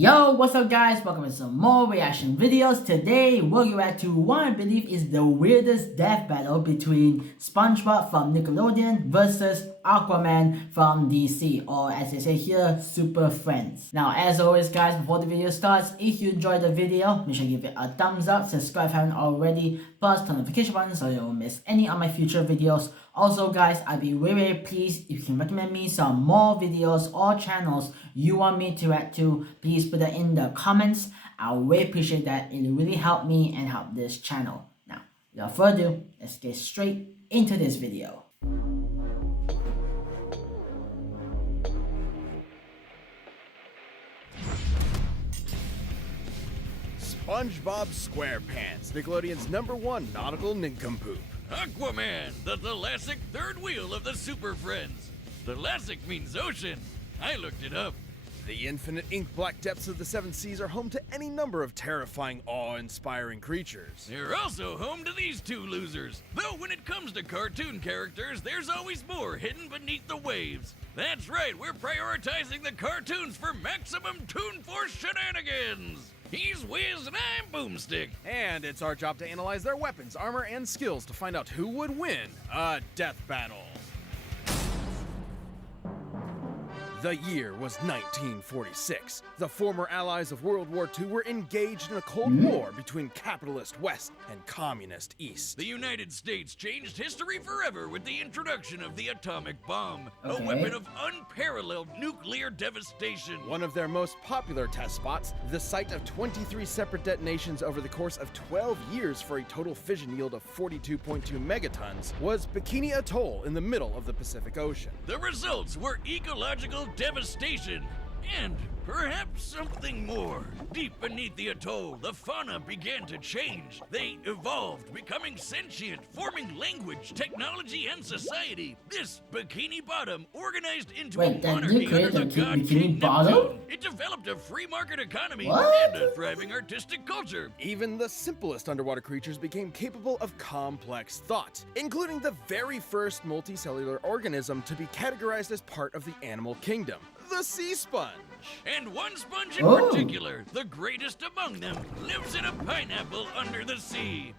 Yo, what's up guys? Welcome to some more reaction videos. Today we'll react to what I believe is the weirdest death battle between Spongebob from Nickelodeon versus Aquaman from DC, or as they say here, Super Friends. Now as always guys, before the video starts, if you enjoyed the video, make sure you give it a thumbs up, subscribe if you haven't already, plus the notification button so you don't miss any of my future videos. Also guys, I'd be very pleased if you can recommend me some more videos or channels you want me to react to. Please put that in the comments. I would really appreciate that. It will really help me and help this channel. Now, without further ado, let's get straight into this video. Spongebob Squarepants, Nickelodeon's #1 nautical nincompoop. Aquaman, the thalassic third wheel of the Super Friends. Thalassic means ocean. I looked it up. The infinite ink-black depths of the seven seas are home to any number of terrifying, awe-inspiring creatures. They're also home to these two losers. Though when it comes to cartoon characters, there's always more hidden beneath the waves. That's right, we're prioritizing the cartoons for maximum Toon Force shenanigans. He's Wiz and I'm Boomstick. And it's our job to analyze their weapons, armor, and skills to find out who would win a death battle. The year was 1946. The former allies of World War II were engaged in a Cold War between capitalist West and communist East. The United States changed history forever with the introduction of the atomic bomb, Okay. a weapon of unparalleled nuclear devastation. One of their most popular test spots, the site of 23 separate detonations over the course of 12 years for a total fission yield of 42.2 megatons, was Bikini Atoll in the middle of the Pacific Ocean. The results were ecological devastation, and perhaps something more. Deep beneath the atoll, the fauna began to change. They evolved, becoming sentient, forming language, technology, and society. This Bikini Bottom organized into Wait, a then you monarchy created under the the god Bikini King Bottom? Neptune. It developed a free market economy What? and a thriving artistic culture. Even the simplest underwater creatures became capable of complex thought, including the very first multicellular organism to be categorized as part of the animal kingdom, the sea sponge. And one sponge in Oh. particular, the greatest among them, lives in a pineapple under the sea.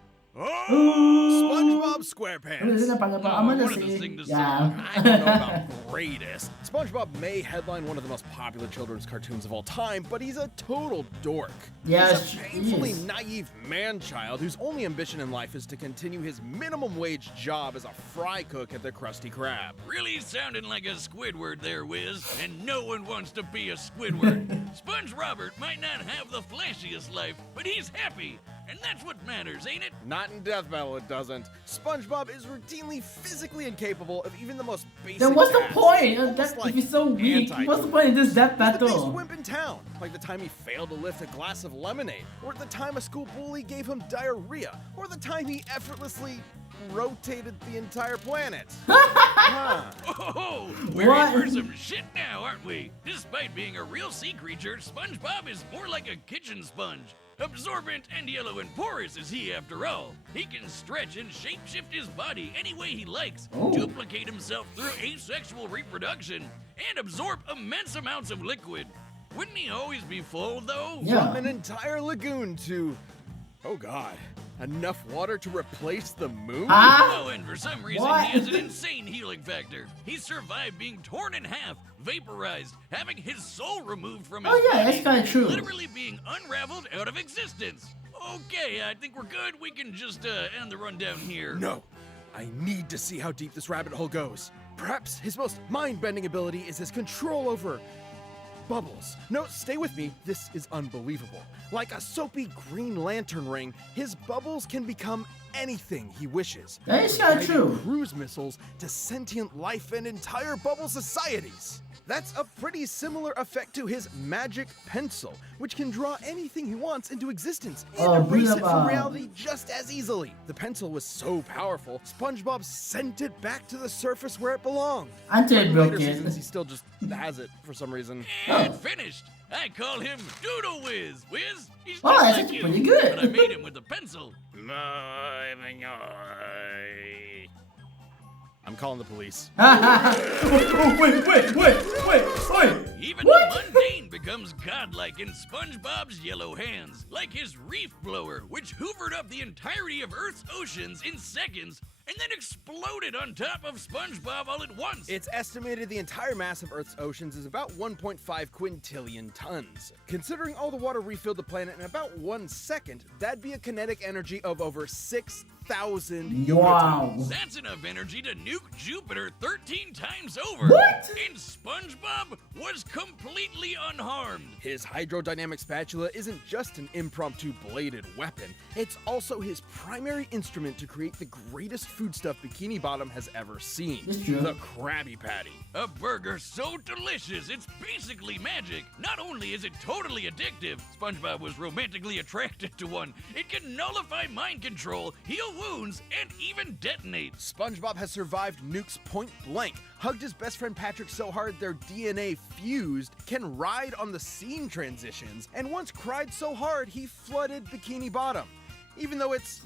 SpongeBob SquarePants. I'm I gonna wanted to say, sing the yeah. I don't know about greatest. SpongeBob may headline one of the most popular children's cartoons of all time, but he's a total dork. Yes, he's a he painfully is. naive man-child whose only ambition in life is to continue his minimum wage job as a fry cook at the Krusty Krab. Really sounding like a Squidward there, Wiz. And no one wants to be a Squidward. Sponge Robert might not have the flashiest life, but he's happy. And that's what matters, ain't it? Not in Death Battle, it doesn't. SpongeBob is routinely physically incapable of even the most basic Then what's the tasks, point? almost That, like if he's so weak, anti-Toon. what's the point in this death He's the biggest battle? wimp in town, like the time he failed to lift a glass of lemonade, or the time a school bully gave him diarrhea, or the time he effortlessly rotated the entire planet. Huh. Oh, we're What? in for some shit now, aren't we? Despite being a real sea creature, SpongeBob is more like a kitchen sponge. Absorbent and yellow and porous is he after all. He can stretch and shapeshift his body any way he likes, Oh. duplicate himself through asexual reproduction, and absorb immense amounts of liquid. Wouldn't he always be full, though? Yeah. From an entire lagoon to, oh god, enough water to replace the moon? Huh? Oh, and for some reason, What? he has an insane healing factor. He survived being torn in half, vaporized, having his soul removed from his Oh yeah, body, that's kinda true. literally being unraveled out of existence. Okay, I think we're good. We can just end the rundown here. No, I need to see how deep this rabbit hole goes. Perhaps his most mind-bending ability is his control over bubbles. No, stay with me. This is unbelievable. Like a soapy Green Lantern ring, his bubbles can become anything he wishes. That is kinda From true. cruise missiles to sentient life and entire bubble societies. That's a pretty similar effect to his magic pencil, which can draw anything he wants into existence and Oh, erase it Buddha. from reality just as easily. The pencil was so powerful, SpongeBob sent it back to the surface where it belonged. Until it In broke later it. seasons, he still just has it for some reason. And finished. I call him Doodle Whiz. Whiz, he's just Oh, that's like you. pretty good. But I made him with a pencil. I'm calling the police. Oh, wait. Even What? the mundane becomes godlike in SpongeBob's yellow hands, like his reef blower, which hoovered up the entirety of Earth's oceans in seconds and then exploded on top of SpongeBob all at once. It's estimated the entire mass of Earth's oceans is about 1.5 quintillion tons. Considering all the water refilled the planet in about 1 second, that'd be a kinetic energy of over 6,000 Wow. That's enough energy to nuke Jupiter 13 times over. What? And SpongeBob was completely unharmed. His hydrodynamic spatula isn't just an impromptu bladed weapon, it's also his primary instrument to create the greatest foodstuff Bikini Bottom has ever seen. It's true. The Krabby Patty. A burger so delicious, it's basically magic. Not only is it totally addictive, SpongeBob was romantically attracted to one. It can nullify mind control, heal wounds, and even detonate. SpongeBob has survived nukes point blank, hugged his best friend Patrick so hard their DNA fused, can ride on the scene transitions, and once cried so hard he flooded Bikini Bottom, even though it's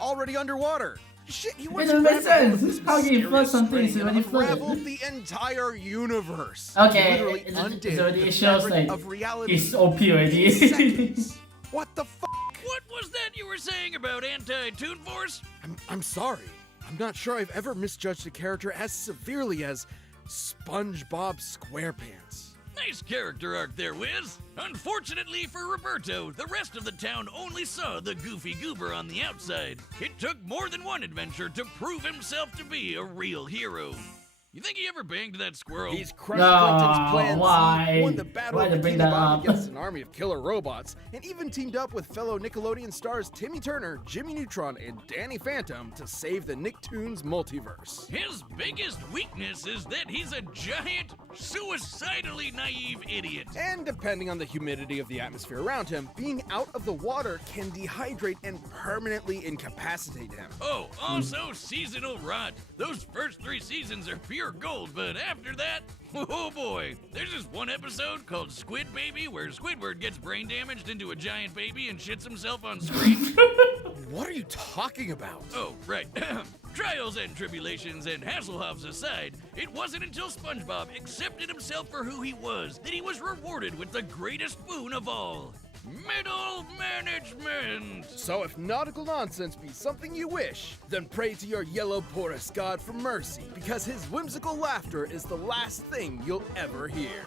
already underwater. Shit, he was doesn't make sense. this How can you flood mysterious something spring when you and flood it? unraveled the entire universe. Okay, Literally it undid already the shows fabric like of reality he's OP in already. seconds. What the fuck? What was that you were saying about anti-Toon Force? I'm sorry. I'm not sure I've ever misjudged a character as severely as Spongebob Squarepants. Nice character arc there, Wiz. Unfortunately for Roberto, the rest of the town only saw the goofy goober on the outside. It took more than one adventure to prove himself to be a real hero. You think he ever banged that squirrel? He's crushed No, Plankton's plan why? C, won the battle Why of to bring Bikini that Bottom up? against an army of killer robots, and even teamed up with fellow Nickelodeon stars Timmy Turner, Jimmy Neutron, and Danny Phantom to save the Nicktoons multiverse. His biggest weakness is that he's a giant, suicidally naive idiot. And depending on the humidity of the atmosphere around him, being out of the water can dehydrate and permanently incapacitate him. Oh, also seasonal rot. Those first 3 seasons are pure gold, but after that, oh boy. There's this one episode called Squid Baby where Squidward gets brain damaged into a giant baby and shits himself on screen. What are you talking about? Oh, right. Trials and tribulations and Hasselhoffs aside, it wasn't until SpongeBob accepted himself for who he was that he was rewarded with the greatest boon of all. Middle management! So if nautical nonsense be something you wish, then pray to your yellow porous god for mercy, because his whimsical laughter is the last thing you'll ever hear.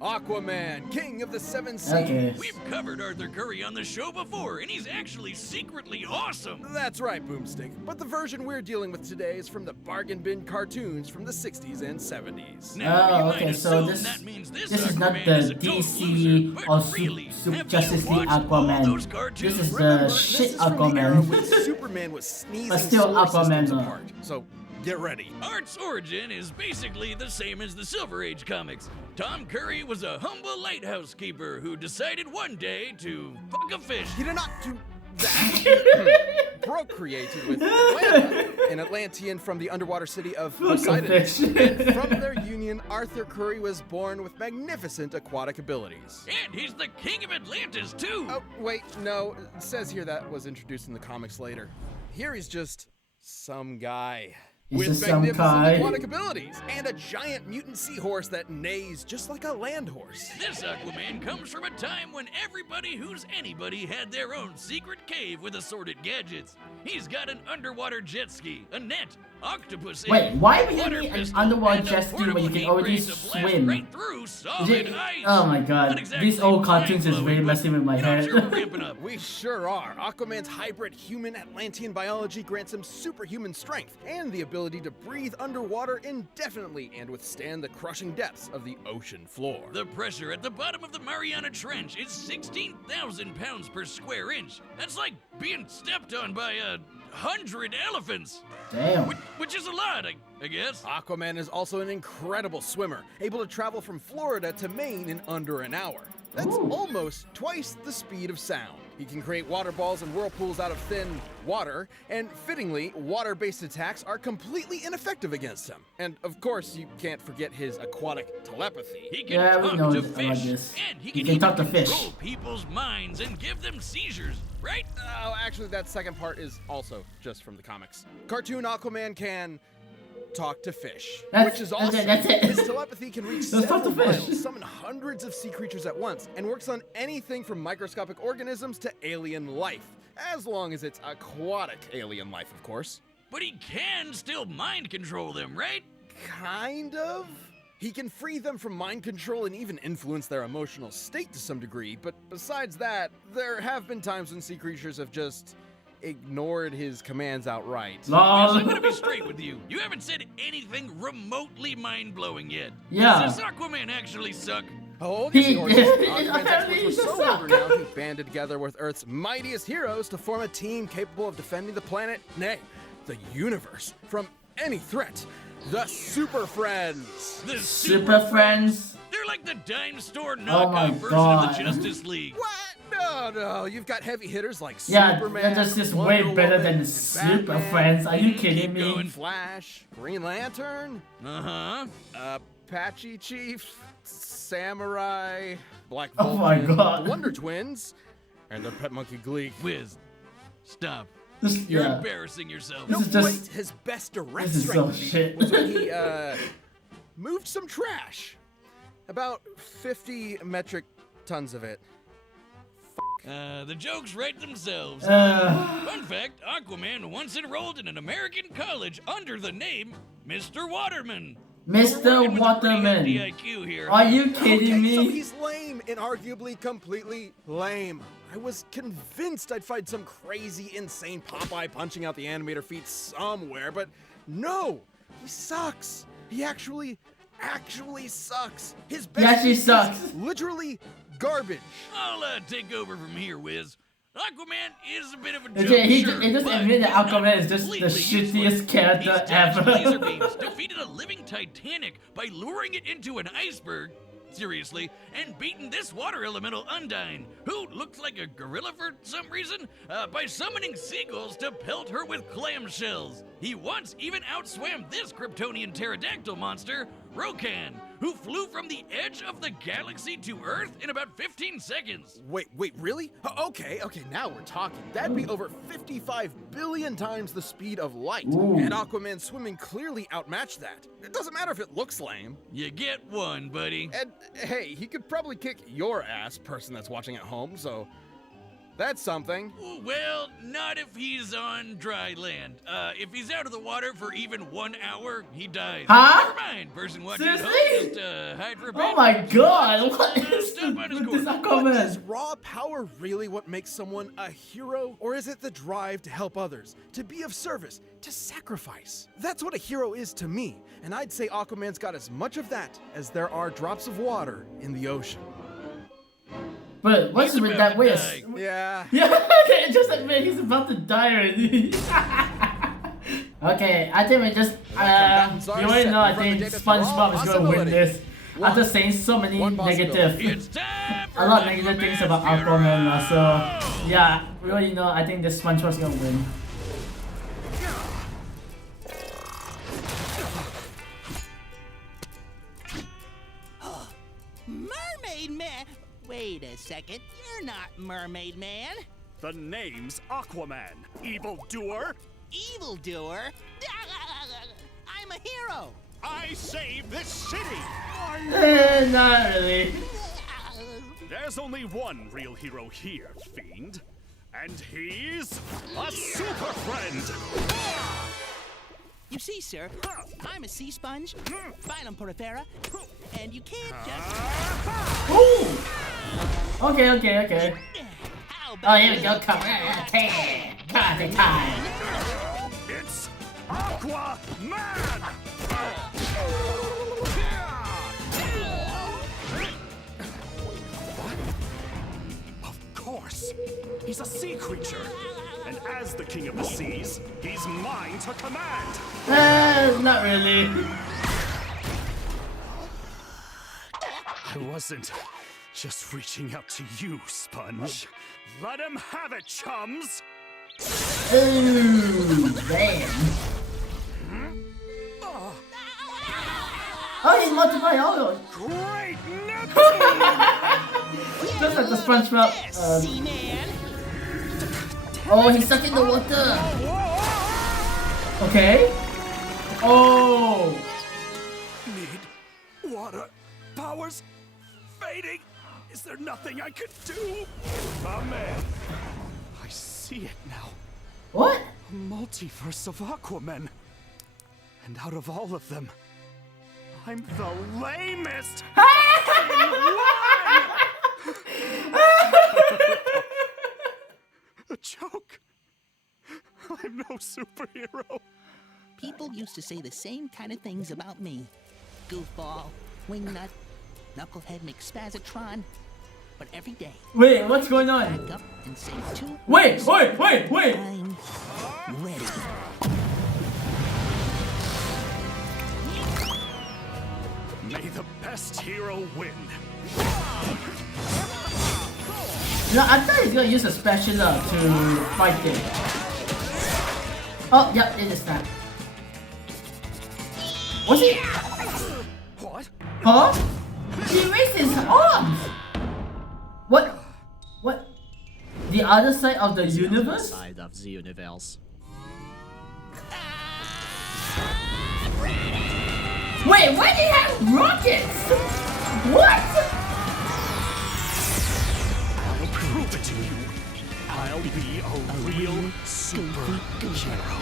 Aquaman, king of the 7 seas. Okay. We've covered Arthur Curry on the show before, and he's actually secretly awesome. That's right, Boomstick. But the version we're dealing with today is from the bargain bin cartoons from the 60s and 70s. Now, you Oh, might okay, so assume this that means this is not Aquaman the is a total DC loser, but or really, have Justice you League watched all those Aquaman. cartoons? This is Remember, the this shit is from the era Aquaman. when Superman was sneezing But still solar Aquaman, systems though. apart. So get ready. Art's origin is basically the same as the Silver Age comics. Tom Curry was a humble lighthouse keeper who decided one day to fuck a fish. He did not do that. Procreated with Atlanta, an Atlantean from the underwater city of Poseidon. fish. And from their union, Arthur Curry was born with magnificent aquatic abilities. And he's the king of Atlantis, too. Oh, wait, no. It says here that was introduced in the comics later. Here he's just some guy. He's With just some magnificent guy. aquatic abilities and a giant mutant seahorse that neighs just like a land horse. This Aquaman comes from a time when everybody who's anybody had their own secret cave with assorted gadgets. He's got an underwater jet ski, a net, octopus egg, Wait, why would you water need an pistol, underwater and a jet ski when you portable can heat already ray to blast swim? right through Is solid it- ice. oh my god, Not exactly these old cartoons is really mind-blowing, messing with my but, you know, head. sure, we're ramping up. We sure are. Aquaman's hybrid human Atlantean biology grants him superhuman strength and the ability to breathe underwater indefinitely and withstand the crushing depths of the ocean floor. The pressure at the bottom of the Mariana Trench is 16,000 pounds per square inch. That's like being stepped on by 100 elephants. Damn. Which is a lot, I guess. Aquaman is also an incredible swimmer, able to travel from Florida to Maine in under an hour. That's Ooh. almost twice the speed of sound. He can create water balls and whirlpools out of thin water, and fittingly, water-based attacks are completely ineffective against him. And of course, you can't forget his aquatic telepathy. He can Yeah, we talk know to about fish, this. and he He can can even talk to fish. control people's minds and give them seizures, right? Oh, actually, that second part is also just from the comics. Cartoon Aquaman can talk to fish, That's- which is awesome. that's it. His telepathy can reach Let's talk several to fish. miles, summon hundreds of sea creatures at once, and works on anything from microscopic organisms to alien life, as long as it's aquatic alien life, of course. But he can still mind control them, right? Kind of. He can free them from mind control and even influence their emotional state to some degree, but besides that, there have been times when sea creatures have just ignored his commands outright. Yes, I'm gonna be Lol. straight with you. You haven't said anything remotely mind-blowing yet. Yeah. Does this Aquaman actually suck? Oh, yes, He of course. did. Aquaman's Apparently experts he's were a so sucker. renowned, he banded together with Earth's mightiest heroes to form a team capable of defending the planet, nay, the universe, from any threat. The Super Friends. The Super Friends. They're like the dime store Oh my knockoff version God. of the Justice League. What? No, you've got heavy hitters like Yeah, Superman, that's just way Wonder better Woman, than the and Super Batman, Friends. Are you kidding Keep me? going. Flash, Green Lantern, Uh-huh. Apache Chief, Samurai, Black Oh Vulcan, my God. the Wonder Twins, and their pet monkey Gleek. Wiz, stop. This, You're yeah. embarrassing yourself. This No, is just- wait, his best direct This is so strike shit. was when he moved some trash. About 50 metric tons of it. The jokes write themselves. Uh, Fun fact, Aquaman once enrolled in an American college under the name Mr. Waterman. Mr. We're working with a pretty Waterman. hefty IQ here. Are you kidding Okay, so me? he's lame and arguably completely lame. I was convinced I'd find some crazy, insane Popeye punching out the animator feet somewhere, but no, he sucks. He actually sucks. His best actually feat is sucks. literally garbage. I'll take over from here, Wiz. Aquaman is a bit of a joke, Okay, he sure, just but admitted that he's not Aquaman is just the completely shittiest useless. character He's dodged ever. laser beams, defeated a living Titanic by luring it into an iceberg, seriously, and beaten this water elemental Undine, who looks like a gorilla for some reason, by summoning seagulls to pelt her with clamshells. He once even outswam this Kryptonian pterodactyl monster, Rokan, who flew from the edge of the galaxy to Earth in about 15 seconds. Wait, really? Okay, now we're talking. That'd be over 55 billion times the speed of light. Ooh. And Aquaman's swimming clearly outmatched that. It doesn't matter if it looks lame. You get one, buddy. And hey, he could probably kick your ass, person that's watching at home, so that's something. Well, not if he's on dry land. If he's out of the water for even 1 hour, he dies. Huh? Never mind, person watching at home, Seriously? just hide for a bit. Oh my god, what is Step on his with this course. Is Aquaman? raw power really what makes someone a hero? Or is it the drive to help others, to be of service, to sacrifice? That's what a hero is to me, and I'd say Aquaman's got as much of that as there are drops of water in the ocean. But what's He's with about that to way? die. Yeah. Yeah, okay, just admit he's about to die already. Okay, I think we just you already know I think SpongeBob is gonna win this. After saying so many negative, It's time for a lot of negative things about Aquaman, so yeah, we already know I think this SpongeBob's gonna win. Mermaid Man? Wait a second, you're not Mermaid Man. The name's Aquaman, evildoer. Evildoer? I'm a hero. I saved this city. Not really. There's only one real hero here, fiend. And he's a super friend. You see, sir, I'm a sea sponge, phylum porifera, and you can't just... Ooh! Okay. How Oh, about here we go, come on, karate time. It's Aquaman! Of course. He's a sea creature. And as the king of the seas, he's mine to command. Not really. I wasn't just reaching out to you, Sponge. Let him have it, chums! Ooh, damn. Oh, he's multiplying. Oh, Great Neptune! just like the SpongeBob. Sea Man? Oh, he's stuck in the water. Okay. Oh! Need water. Powers fading. Is there nothing I could do? My man. I see it now. What? A multiverse of Aquaman. And out of all of them, I'm the lamest. A joke. I'm no superhero. People used to say the same kind of things about me. Goofball, wingnut, knucklehead McSpazatron. But every day, Wait, what's going on? back up and say two Wait! I'm ready. May the best hero win. No, I thought he's gonna use a spatula to fight it. Oh, yep, it is that. Was he? What? Huh? He raised his arms! What? What? The other side of the universe? Side of the universe. Wait, why do you have rockets? What? I'll prove it to you. I'll be a real superhero.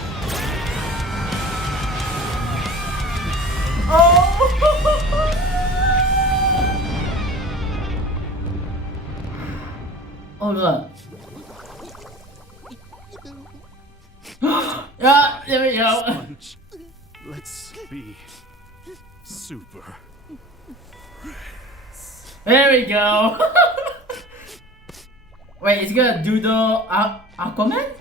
Oh! Oh god. Yeah, there we go. Sponge, let's be super. There we go. Wait, is he gonna do the Aquaman?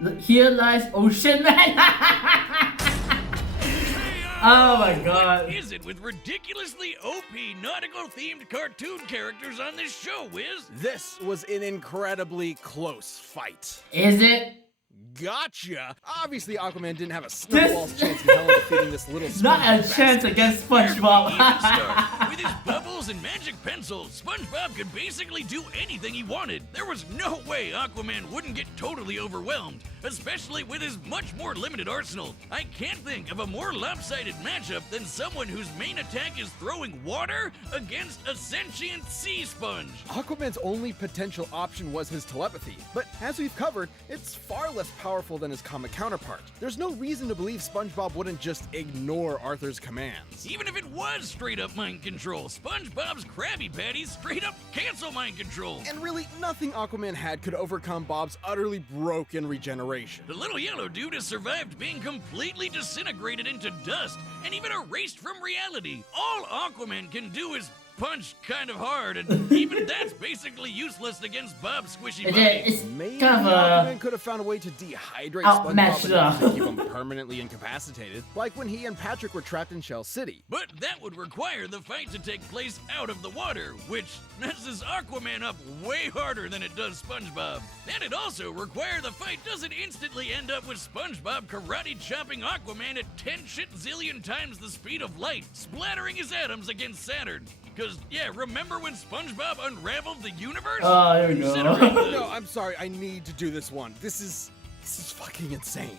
Look, here lies Ocean Man. Oh my god. What is it with ridiculously OP nautical-themed cartoon characters on this show, Wiz? This was an incredibly close fight. Is it? Gotcha! Obviously, Aquaman didn't have a snowball's chance in hell of defeating this little Not a SpongeBob chance against SpongeBob. Even start. With his bubbles and magic pencils, SpongeBob could basically do anything he wanted. There was no way Aquaman wouldn't get totally overwhelmed, especially with his much more limited arsenal. I can't think of a more lopsided matchup than someone whose main attack is throwing water against a sentient sea sponge. Aquaman's only potential option was his telepathy, but as we've covered, it's far less powerful than his comic counterpart. There's no reason to believe SpongeBob wouldn't just ignore Arthur's commands. Even if it was straight up mind control, SpongeBob's Krabby Patties straight up cancel mind control. And really, nothing Aquaman had could overcome Bob's utterly broken regeneration. The little yellow dude has survived being completely disintegrated into dust and even erased from reality. All Aquaman can do is punch kind of hard, and even that's basically useless against Bob's squishy body. It's Maybe kind of Aquaman could have found a way to dehydrate outmatched SpongeBob enough to keep him permanently incapacitated, like when he and Patrick were trapped in Shell City. But that would require the fight to take place out of the water, which messes Aquaman up way harder than it does SpongeBob. And it also require the fight doesn't instantly end up with SpongeBob karate chopping Aquaman at 10 shit zillion times the speed of light, splattering his atoms against Saturn. Cause, yeah, remember when SpongeBob unraveled the universe? Oh, there we go. Considering the- No, I'm sorry, I need to do this one. This is fucking insane.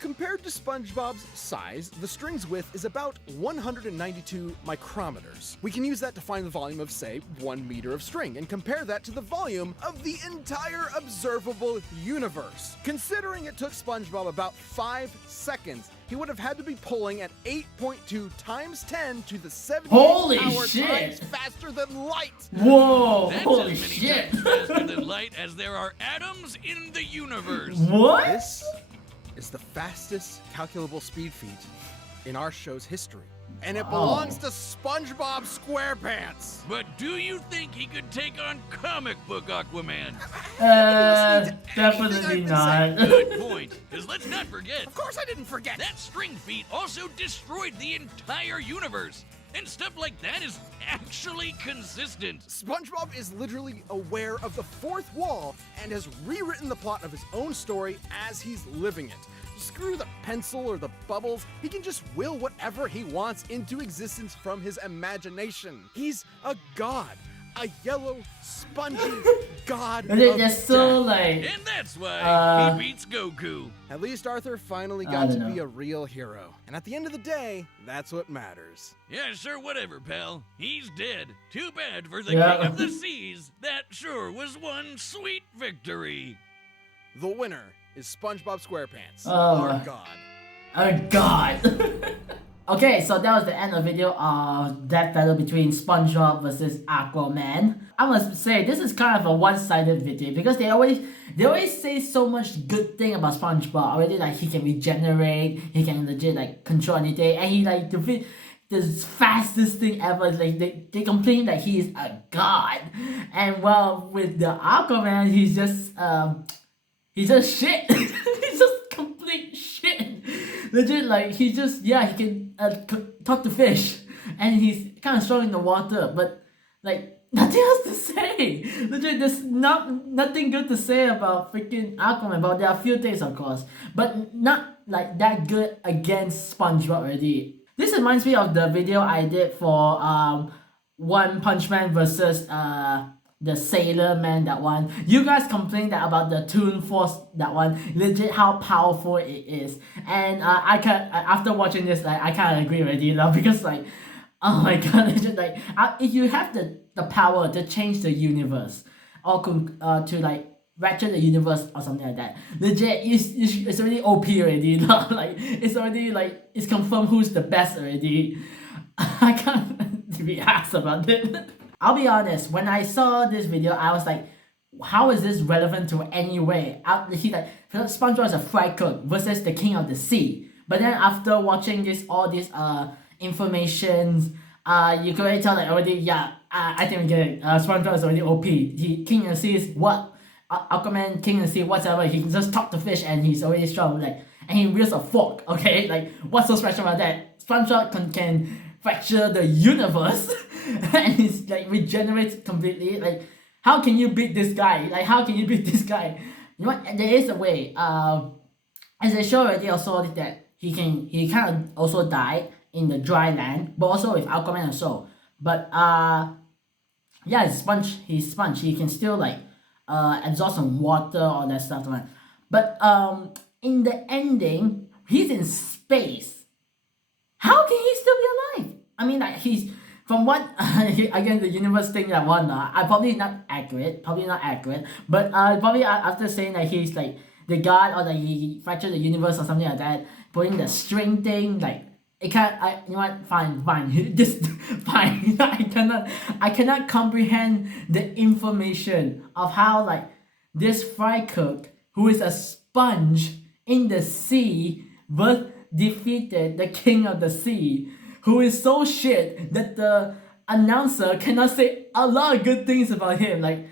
Compared to SpongeBob's size, the string's width is about 192 micrometers. We can use that to find the volume of, say, 1 meter of string, and compare that to the volume of the entire observable universe. Considering it took SpongeBob about 5 seconds, he would have had to be pulling at 8.2 times 10 to the 78 Holy power shit. times faster than light. Whoa, That's holy as many shit. times faster than light as there are atoms in the universe. What? This is the fastest calculable speed feat in our show's history. And it belongs to Spongebob Squarepants. But do you think he could take on comic book Aquaman? Definitely not. Good point. Because let's not forget, Of course I didn't forget. that string feat also destroyed the entire universe. And stuff like that is actually consistent. SpongeBob is literally aware of the fourth wall and has rewritten the plot of his own story as he's living it. Screw the pencil or the bubbles, he can just will whatever he wants into existence from his imagination. He's a god. a yellow, spongy god And of they're so death. like, And that's why he beats Goku. At least Arthur finally I got to don't be know. a real hero. And at the end of the day, that's what matters. Yeah, sure, whatever, pal. He's dead. Too bad for the Yeah. King of the Seas. That sure was one sweet victory. The winner is SpongeBob Squarepants, Oh. our god. oh god. Okay, so that was the end of the video of that battle between SpongeBob versus Aquaman. I must say, this is kind of a one-sided video because they always say so much good thing about SpongeBob. Already, like, he can regenerate, he can legit like control anything, and he like defeat the fastest thing ever. Like they complain that he is a god, and well, with the Aquaman, he's just shit. He's just complete shit. Legit, like, he just, yeah, he can talk to fish, and he's kind of strong in the water, but like nothing else to say. Legit, there's nothing good to say about freaking Aquaman. But there are a few things, of course, but not like that good against SpongeBob already. This reminds me of the video I did for One Punch Man versus the Sailor Man, that one. You guys complained that about the Toon Force, that one. Legit, how powerful it is. And I can after watching this, like, I kind of agree with you now, because like, oh my god, legit, like, if you have the power to change the universe, or to like ratchet the universe or something like that, legit, it's already OP already. Like, it's already like, it's confirmed who's the best already. I can't be asked about it. I'll be honest, when I saw this video, I was like, how is this relevant to any way? SpongeBob is a fry cook versus the king of the sea. But then after watching all these informations, you can already tell, like, already, yeah, I think we get it. SpongeBob is already OP. King of the sea is what? Aquaman, king of the sea, whatever. He can just talk to fish and he's already strong. Like, and he wields a fork, okay? Like, what's so special about that? SpongeBob can fracture the universe and he's like regenerates completely. Like, how can you beat this guy? Like, how can you beat this guy? You know what? There is a way. As they show already, also that he kind of also die in the dry land, but also with Aquaman also. But yeah, he's sponge. He can still like absorb some water, all that stuff. But in the ending, he's in space. How can he still be alive? I mean, like, he's from what again, the universe thing, that one, I probably not accurate, but probably after saying that he's like the god, or that he fractured the universe or something like that, putting the string thing, like, it can't. You know what? Fine. Just fine. I cannot comprehend the information of how, like, this fry cook who is a sponge in the sea defeated the king of the sea, who is so shit that the announcer cannot say a lot of good things about him. Like,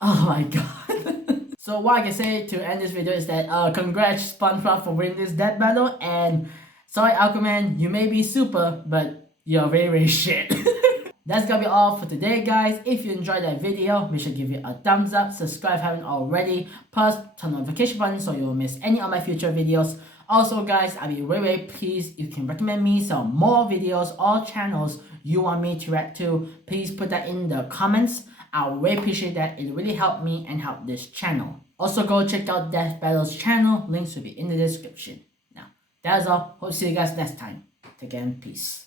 oh my god. So what I can say to end this video is that congrats SpongeBob for winning this death battle, and sorry Aquaman, you may be super, but you're very, very shit. That's gonna be all for today, guys. If you enjoyed that video, make sure to give it a thumbs up, subscribe if you haven't already, plus turn the notification button so you won't miss any of my future videos. Also, guys, I'd be very, very pleased if you can recommend me some more videos or channels you want me to react to. Please put that in the comments. I would really appreciate that. It really helped me and help this channel. Also, go check out Death Battle's channel. Links will be in the description. Now, that's all. Hope to see you guys next time. Take care and peace.